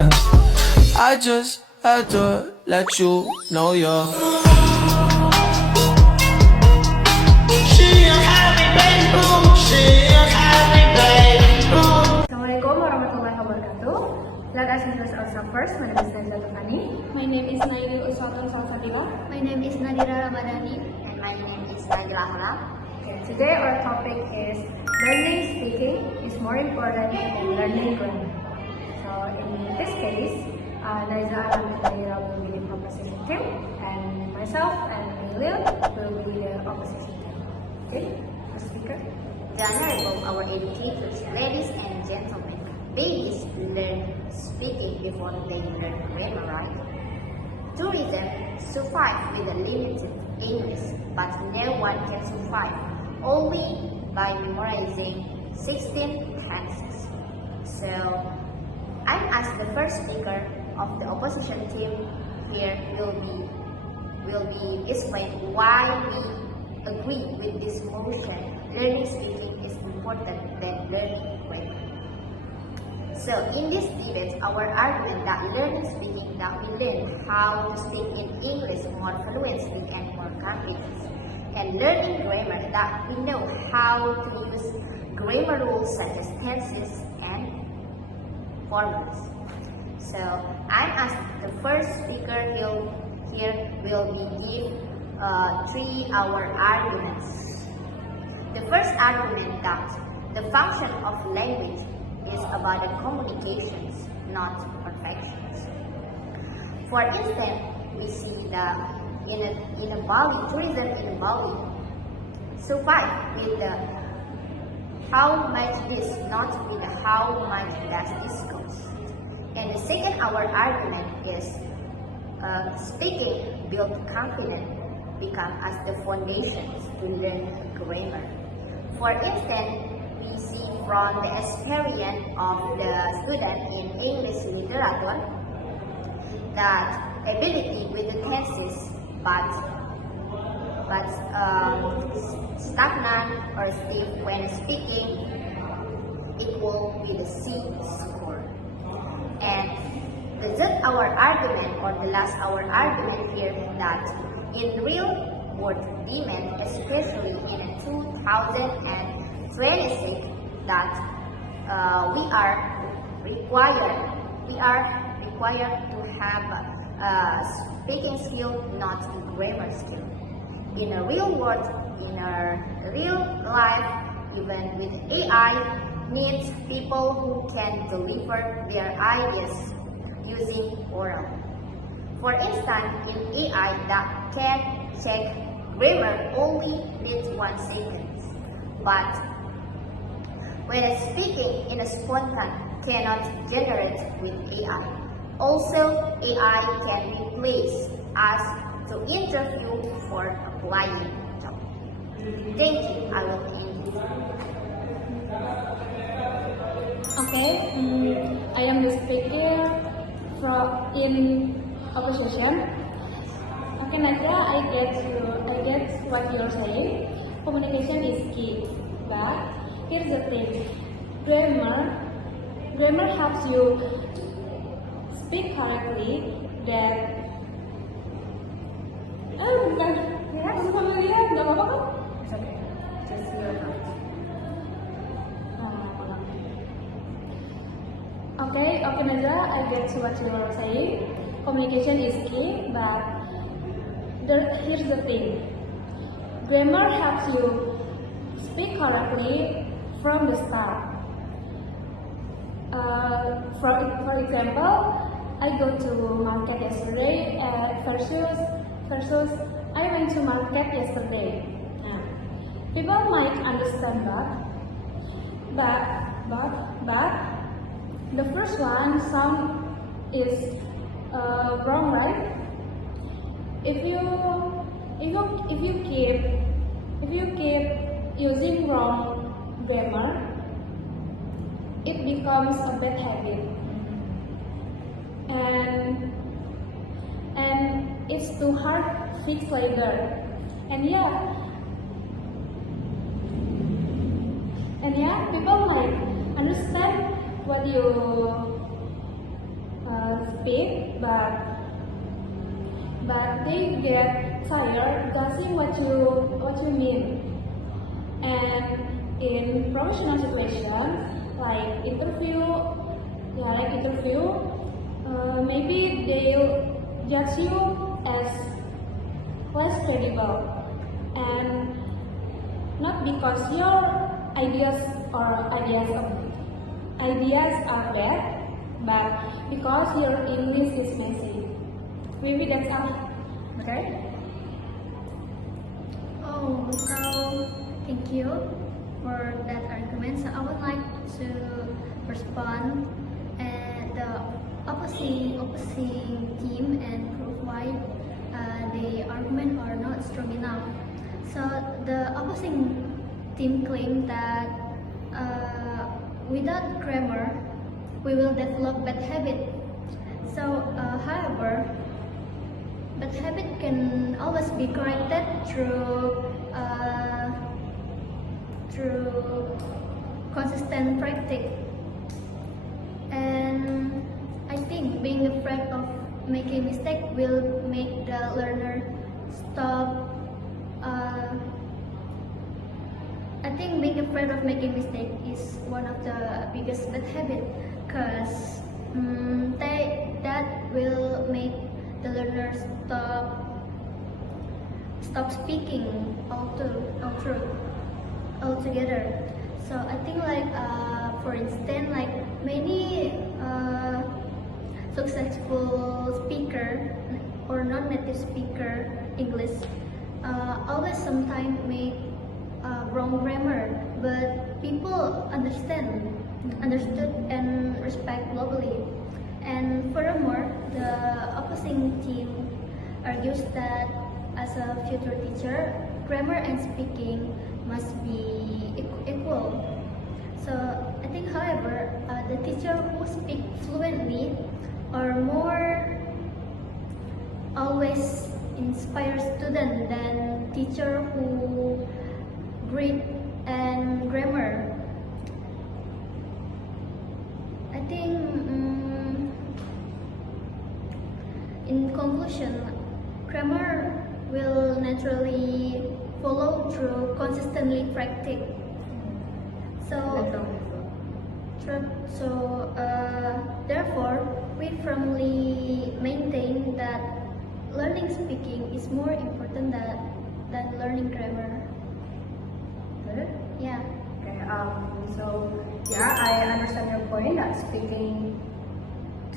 I just had to let you know you're. Assalamualaikum warahmatullahi wabarakatuh. Let us introduce ourselves first. My name is Najla Tufani. My name is Nailul Uswatun Salsabila. My name is Nadira Ramadhani and my name is Nagila Ahla. Okay, today our topic is learning speaking is more important than learning grammar. So in this case, Najla and Nadira will be the proposition team, and myself and Nailul will be the opposition team. Okay, first speaker. The Honorable our educators, ladies and gentlemen, babies learn speaking before they learn grammar, right? Tourism survive with a limited English, but no one can survive only by memorizing 16 tenses. So, I'm as the first speaker of the opposition team here will be explain why we agree with this motion. Learning speaking is important than learning grammar. So in this debate, our argument that learning speaking that we learn how to speak in English more fluently and more confidently, and learning grammar that we know how to use grammar rules such as tenses and formulas. So I'm as the first speaker here will be give 3 our arguments. The first argument that the function of language is about the communications, not perfections. For instance, we see that in a Bali, tourism in Bali survive with the how much this, not with the how much does this cost. And the second our argument is speaking build confidence become as the foundations to learn grammar. For instance, we see from the experience of the student in English literature that ability with the tenses but stagnant or stiff when speaking equal with the C score. And the third our argument or the last our argument here that in real world demand, especially in 2026, that we are required to have speaking skill, not grammar skill. In a real world, in a real life, even with AI, needs people who can deliver their ideas using oral. For instance, in AI that can check grammar only needs 1 second, but when speaking in a spontaneous cannot generate with AI. Also, AI can replace us to interview for applying job. Thank you. I will end it. Okay, I am the speaker in opposition. Okay, Nadia, I get what you're saying. Communication is key, but here's the thing: grammar helps you speak correctly. Bukan, ya, sama dia, nggak apa-apa kan? It's okay. Just your thoughts. Okay, Nadia, I get what you're saying. Communication is key, but here's the thing. Grammar helps you speak correctly from the start. For example, I go to market yesterday versus I went to market yesterday. People might understand but the first one sound is wrong, right? If you keep using wrong grammar, it becomes a bad habit, and it's too hard to fix later. And people might understand what you speak, but they get tired guessing what you mean. And in professional situations like interview, maybe they'll judge you as less credible, and not because your ideas are bad, but because your English is messy. Maybe that's all. Okay? Oh, so thank you for that argument. So I would like to respond the opposing team and prove why the argument are not strong enough. So the opposing team claim that without grammar we will develop bad habit. So however, bad habit can always be corrected through consistent practice. And I think being afraid of making mistake will make the learner stop. I think being afraid of making mistake is one of the biggest bad habit, because that will make the learner stop speaking altogether. So I think for instance, many successful speaker or non-native speaker English always sometimes make wrong grammar, but people understood and respect globally. And furthermore, the opposing team argues that as a future teacher, grammar and speaking must be equal. So I think, however, the teacher who speak fluently or more always inspire students than teacher who read and grammar. I think in conclusion, grammar will naturally follow through consistently practice. Therefore, we firmly maintain that learning speaking is more important than learning grammar. Good? Yeah. Okay, so yeah, I understand your point that speaking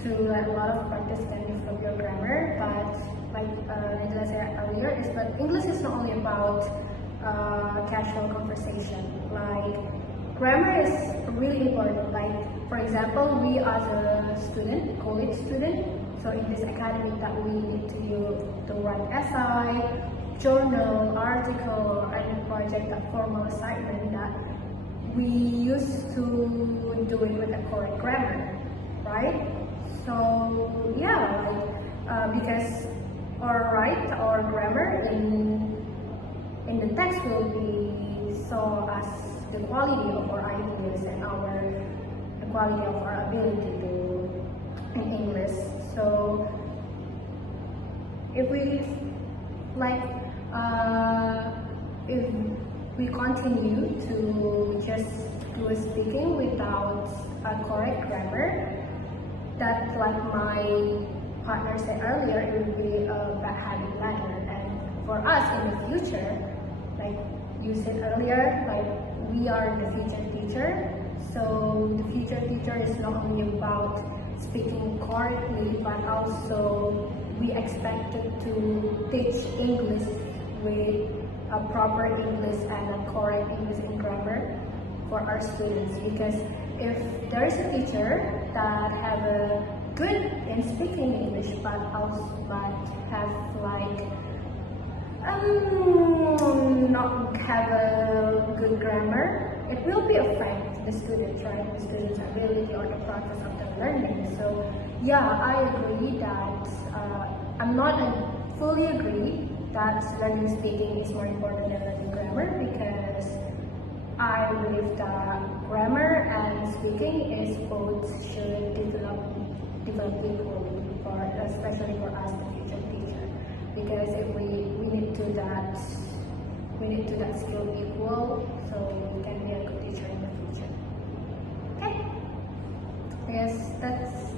through a lot of practice can improve your grammar, but like Najla said earlier, is that English is not only about casual conversation. Like grammar is really important. Like for example, we as a student, college student, so in this academy that we need to write essay, journal, article, or any project, that formal assignment that we used to do it with the correct grammar, right? So yeah, because our grammar in the text will be saw as the quality of our ideas and the quality of our ability to in English. So if we if we continue to just do a speaking without a correct grammar, that like my partner said earlier, it will be a bad habit later. And for us in the future, like you said earlier, like we are the future teacher. So the future teacher is not only about speaking correctly, but also we expected to teach English with a proper English and a correct English and grammar for our students. Because if there is a teacher that have a good in speaking English, but have not have a good grammar, it will be affect the students, right? The students' ability or the process of the learning. So yeah, I agree that I'm not fully agree that learning speaking is more important than learning grammar, because I believe that grammar and speaking is both should develop equally. especially for us, the future teacher. Because if we need to that skill equal, so we can be a good teacher in the future. Okay. Yes,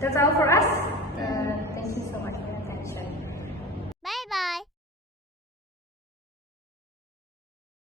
that's all for us.